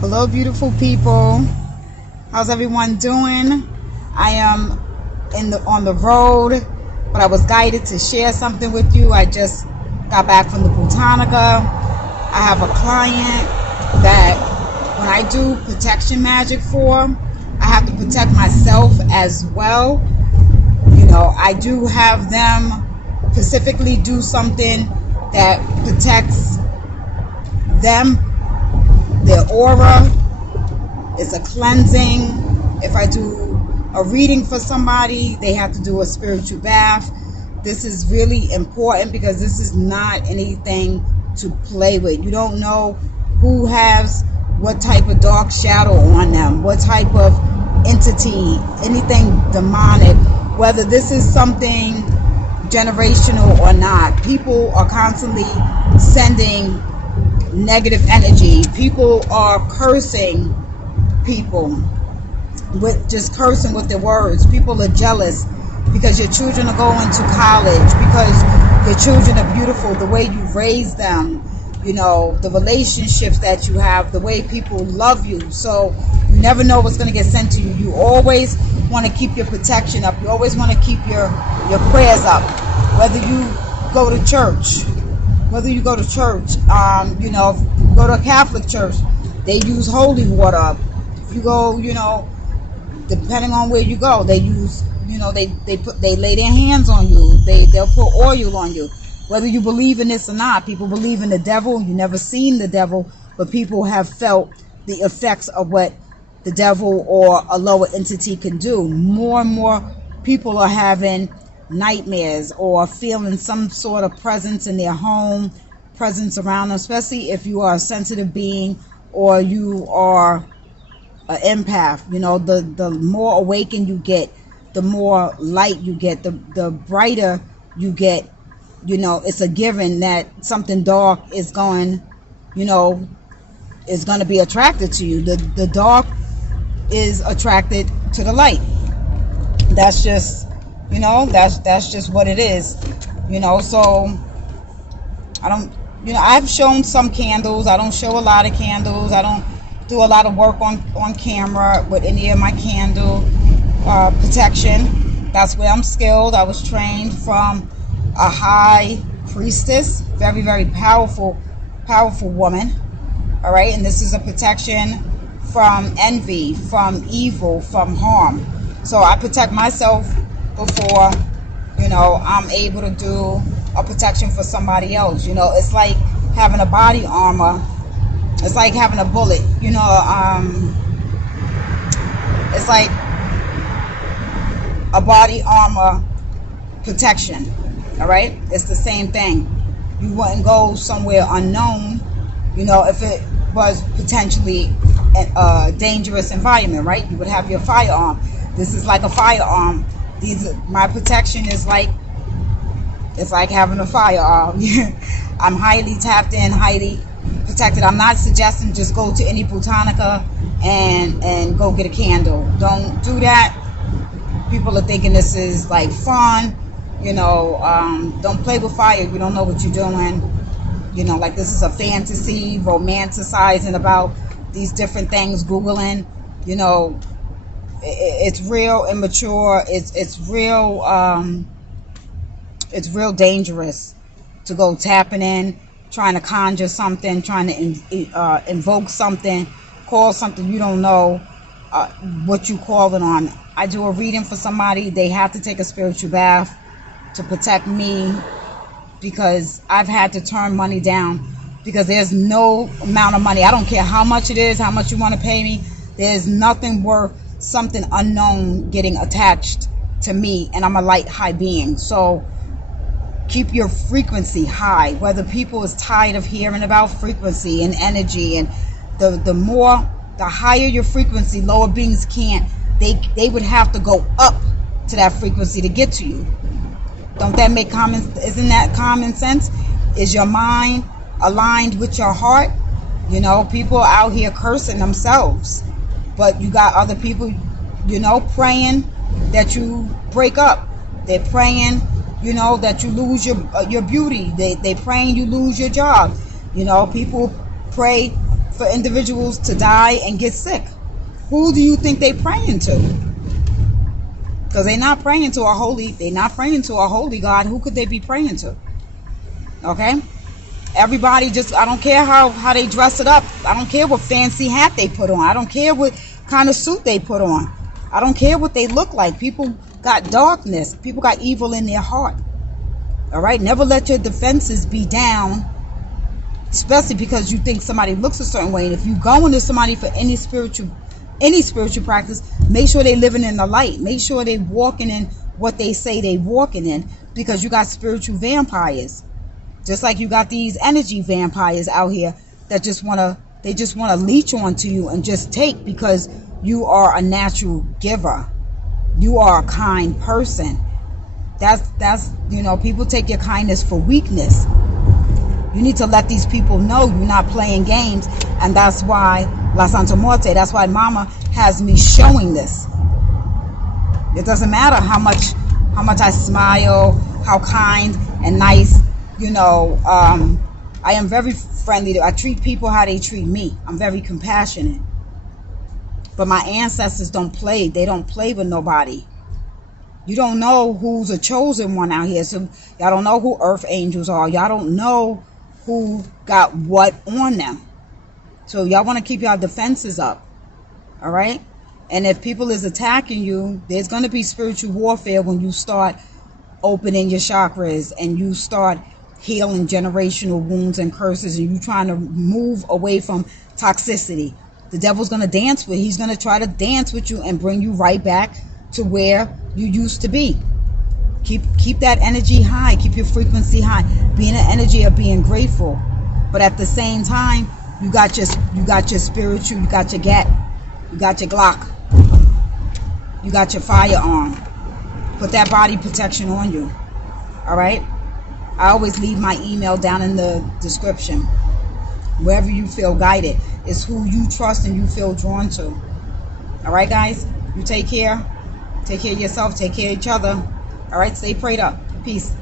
Hello, beautiful people. How's everyone doing? I am on the road, but I was guided to share something with you. I just got back from the Botanica. I have a client that when I do protection magic for, I have to protect myself as well. I do have them specifically do something that protects them, their aura. It's a cleansing. If I do a reading for somebody, they have to do a spiritual bath. This is really important because this is not anything to play with. You don't know who has what type of dark shadow on them, what type of entity, anything demonic, whether this is something generational or not. People are constantly sending negative energy. People are cursing people with just cursing with their words. People are jealous because your children are going to college, because your children are beautiful, the way you raise them, the relationships that you have, the way people love you. So you never know what's going to get sent to you. You always want to keep your protection up. You always want to keep your prayers up. Whether you go to church, if you go to a Catholic church, they use holy water. If you go, depending on where you go, they use, they lay their hands on you. They'll put oil on you. Whether you believe in this or not, people believe in the devil. You never seen the devil, but people have felt the effects of what the devil or a lower entity can do. More and more people are having nightmares or feeling some sort of presence in their home, presence around them, especially if you are a sensitive being or you are an empath. The more awakened you get, the more light you get, the brighter you get. It's a given that something dark is going to be attracted to you. The dark is attracted to the light. That's just that's just what it is. So I don't, I've shown some candles. I don't show a lot of candles. I don't do a lot of work on camera with any of my candle protection. That's where I'm skilled. I was trained from a high priestess, very, very powerful woman. All right. And this is a protection from envy, from evil, from harm. So I protect myself before, I'm able to do a protection for somebody else. It's like having a body armor. It's like having a bullet. It's like a body armor protection. All right, it's the same thing. You wouldn't go somewhere unknown, if it was potentially a dangerous environment, right? You would have your firearm. This is like a firearm. My protection is like, it's like having a firearm. I'm highly tapped in, highly protected. I'm not suggesting just go to any Botanica and go get a candle. Don't do that. People are thinking this is like fun. Don't play with fire. You don't know what you're doing. Like this is a fantasy, romanticizing about these different things, Googling, it's real immature. It's real dangerous to go tapping in, trying to conjure something, trying to invoke something, call something you don't know what you call it on. I do a reading for somebody. They have to take a spiritual bath to protect me, because I've had to turn money down because there's no amount of money. I don't care how much it is, how much you want to pay me. There's nothing worth something unknown getting attached to me, and I'm a light high being. So keep your frequency high. Whether people is tired of hearing about frequency and energy, and the higher your frequency, lower beings can't. They would have to go up to that frequency to get to you. Don't that make isn't that common sense? Is your mind aligned with your heart? People are out here cursing themselves, but you got other people, praying that you break up. They're praying, that you lose your beauty. They praying you lose your job. People pray for individuals to die and get sick. Who do you think they praying to? Because they're not praying to a holy God. Who could they be praying to? Okay? Everybody just, I don't care how they dress it up. I don't care what fancy hat they put on. I don't care what kind of suit they put on. I don't care what they look like. People got darkness. People got evil in their heart. All right? Never let your defenses be down, especially because you think somebody looks a certain way. And if you go into somebody for any spiritual practice, make sure they living in the light. Make sure they walking in what they say they walking in, because you got spiritual vampires. Just like you got these energy vampires out here that just want to leech onto you and just take, because you are a natural giver. You are a kind person. That's people take your kindness for weakness. You need to let these people know you're not playing games, and that's why La Santa Muerte, that's why Mama has me showing this. It doesn't matter how much I smile, how kind and nice, I am very friendly. I treat people how they treat me. I'm very compassionate. But my ancestors don't play. They don't play with nobody. You don't know who's a chosen one out here. So y'all don't know who earth angels are. Y'all don't know who got what on them. So y'all want to keep y'all defenses up. All right? And if people is attacking you, there's going to be spiritual warfare when you start opening your chakras and you start healing generational wounds and curses, and you trying to move away from toxicity. The devil's going to dance with, he's going to try to dance with you and bring you right back to where you used to be. Keep that energy high. Keep your frequency high. Be in the energy of being grateful. But at the same time, you got your spiritual, you got your gat, you got your Glock, you got your firearm. Put that body protection on you. All right? I always leave my email down in the description. Wherever you feel guided is who you trust and you feel drawn to. All right, guys? You take care. Take care of yourself. Take care of each other. All right? Stay prayed up. Peace.